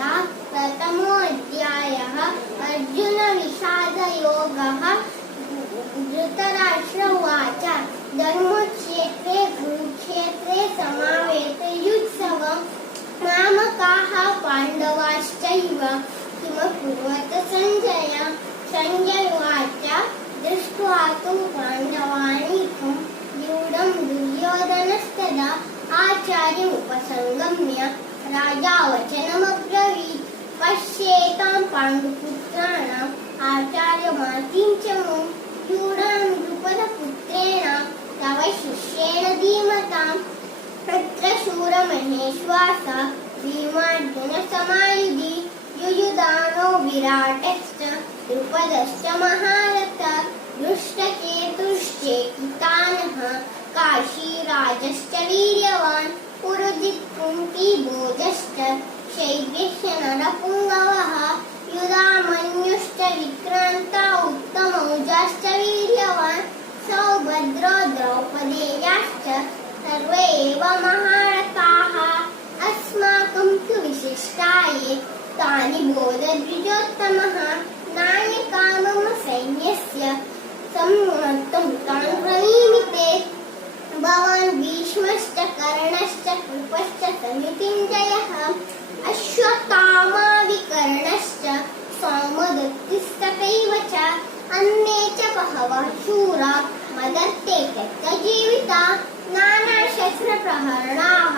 संहिता प्रथमोऽध्यायः अर्जुनविषादयोगः। धृतराष्ट्र उवाच धर्मक्षेत्रे कुरुक्षेत्रे समावेतयुत्सवम् मामकाः पाण्डवाश्चैव किमकुर्वत सञ्जय। सञ्जय उवाच दृष्ट्वा तु पाण्डवानीकं व्यूढं दुर्योधनस्तदा आचार्यमुपसंगम्य राजा वचनमब्रवीत् पश्येतां पाण्डुपुत्राणाम् आचार्यमातीं च मुं व्यूढां द्रुपदपुत्रेण तव शिष्येण धीमताम् तत्र शूरमहेश्वासा भीमार्जुनसमायुधि युयुधानो विराटश्च द्रुपदश्च महारथः दृष्टकेतुश्चेकितानः काशीराजश्च वीर्यवान् पुरुजित् कुन्तीभोजश्च शैब्यश्च नरपुङ्गवः युधामन्युश्च विक्रान्ता उत्तमौजाश्च वीर्यवान् सौभद्रो द्रौपदेयाश्च सर्वे एव महारथाः। अस्माकं तु विशिष्टाये तानि बोधद्विजोत्तमः नायका मम सैन्यस्य संवर्तुं तान् ब्रवीमि ते। भवान् भीष्मश्च कर्णश्च कृपश्च समितिञ्जयः अश्वत्थामा विकर्णश्च सौमदत्तिस्तथैव च अन्ये च बहवः शूरा मदर्थे त्यक्तजीविता नानाशस्त्रप्रहरणाः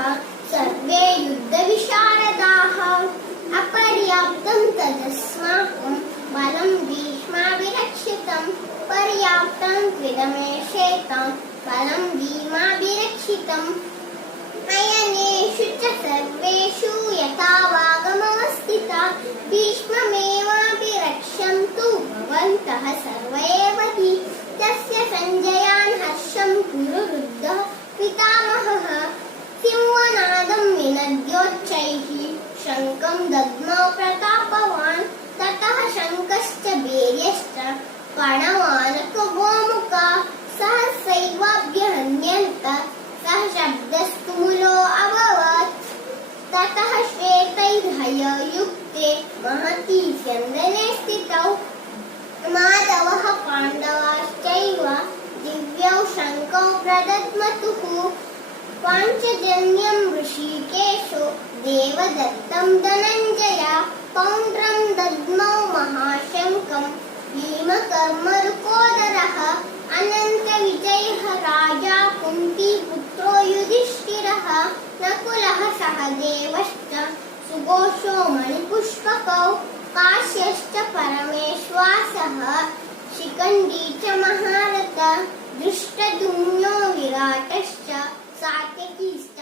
सर्वे युद्धविशारदाः। अपर्याप्तं तदस्माकं बलं भीष्माभिरक्षितं पर्याप्तं त्विदमेषेतां बलं भीमाभिरक्षितम्। अयनेषु च सर्वेषु यथावागमवस्थिता भीष्ममेवाभिरक्ष्यन्तु भवन्तः सर्व एव हि। तस्य सञ्जयान् हर्षं पुरुरुद्धः पितामहः सिंहनादं विनद्योच्चैः शङ्खं दद्मौ प्रतापवान् ततः शङ्खश्च भैर्यश्च प्रणवानको गोमुखा सहस्रैवाभ्यहन्यन्त सः शब्दस्तु मूलो अभवत्। ततः श्वेतैर्हययुक्ते महती स्यन्दने स्थितौ माधवः पाण्डवाश्चैव दिव्यौ शङ्खौ प्रदद्मतुः पाञ्चजन्यं ऋषिकेशो देवदत्तं धनञ्जय पौण्ड्रं दद्मौ महाशङ्खं भीमकर्मरुकोदरः अनन्तविजयः राजा कुन्तीपुत्रो युधिष्ठिरः नकुलः सहदेवश्च सुघोषो मणिपुष्पकौ काश्यश्च परमेश्वासः शिखण्डी च महारथः धृष्टद्युम्नो विराटश्च सात्यकीश्च